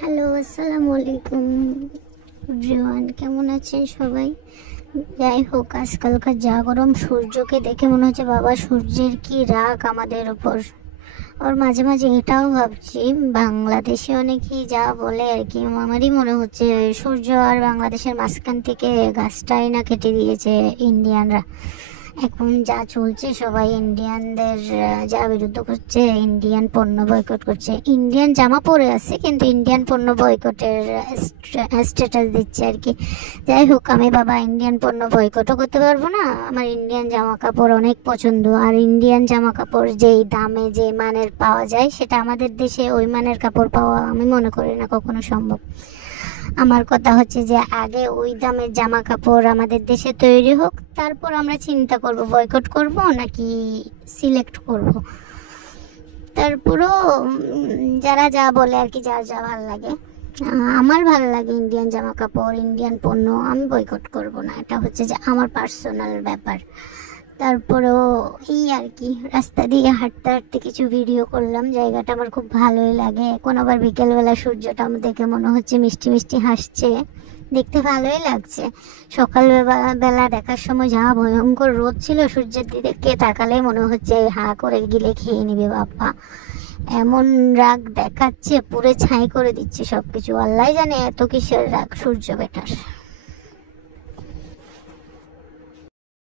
Hello, আসসালামু আলাইকুম everyone. কেমন আছেন সবাই? যাই হোক, আজকালকার যা গরম, সূর্যকে দেখে মনে হচ্ছে বাবা সূর্যের কি রাগ আমাদের ওপর। আর মাঝে মাঝে এটাও ভাবছি, বাংলাদেশে অনেকেই যা বলে আর কি, আমারই মনে হচ্ছে সূর্য আর বাংলাদেশের মাঝখান থেকে গাছটাই না কেটে দিয়েছে ইন্ডিয়ানরা। এখন যা চলছে, সবাই ইন্ডিয়ানদের যা বিরুদ্ধ করছে, ইন্ডিয়ান পণ্য বয়কট করছে। ইন্ডিয়ান জামা পরে আছে কিন্তু ইন্ডিয়ান পণ্য বয়কটের স্ট্যাটাস দিচ্ছে আর কি। যাই হোক, আমি বাবা ইন্ডিয়ান পণ্য বয়কটও করতে পারবো না। আমার ইন্ডিয়ান জামা কাপড় অনেক পছন্দ, আর ইন্ডিয়ান জামা কাপড় যেই দামে যে মানের পাওয়া যায়, সেটা আমাদের দেশে ওই মানের কাপড় পাওয়া আমি মনে করি না কখনো সম্ভব। আমার কথা হচ্ছে যে আগে ওই দামের জামা কাপড় আমাদের দেশে তৈরি হোক, তারপর আমরা চিন্তা করব বয়কট করব নাকি সিলেক্ট করব। তারপরও যারা যা বলে আর কি, যার যা ভালো লাগে। আমার ভালো লাগে ইন্ডিয়ান জামা কাপড়, ইন্ডিয়ান পণ্য, আমি বয়কট করব না। এটা হচ্ছে যে আমার পার্সোনাল ব্যাপার। তারপরেও এই আর কি, রাস্তা দিয়ে হাঁটতে হাঁটতে কিছু ভিডিও করলাম, জায়গাটা আমার খুব ভালোই লাগে। এখন আবার বিকেলবেলা সূর্যটা আমার দেখে মনে হচ্ছে মিষ্টি মিষ্টি হাসছে, দেখতে ভালোই লাগছে। সকালবেলা দেখার সময় যা ভয়ঙ্কর রোদ ছিল, সূর্যের দিকে তাকালে মনে হচ্ছে হা করে গিলে খেয়ে নিবে বাপ্পা। এমন রাগ দেখাচ্ছে, পুরে ছাই করে দিচ্ছে সবকিছু। আল্লাহ জানে এত কিসের রাগ সূর্য বেটার।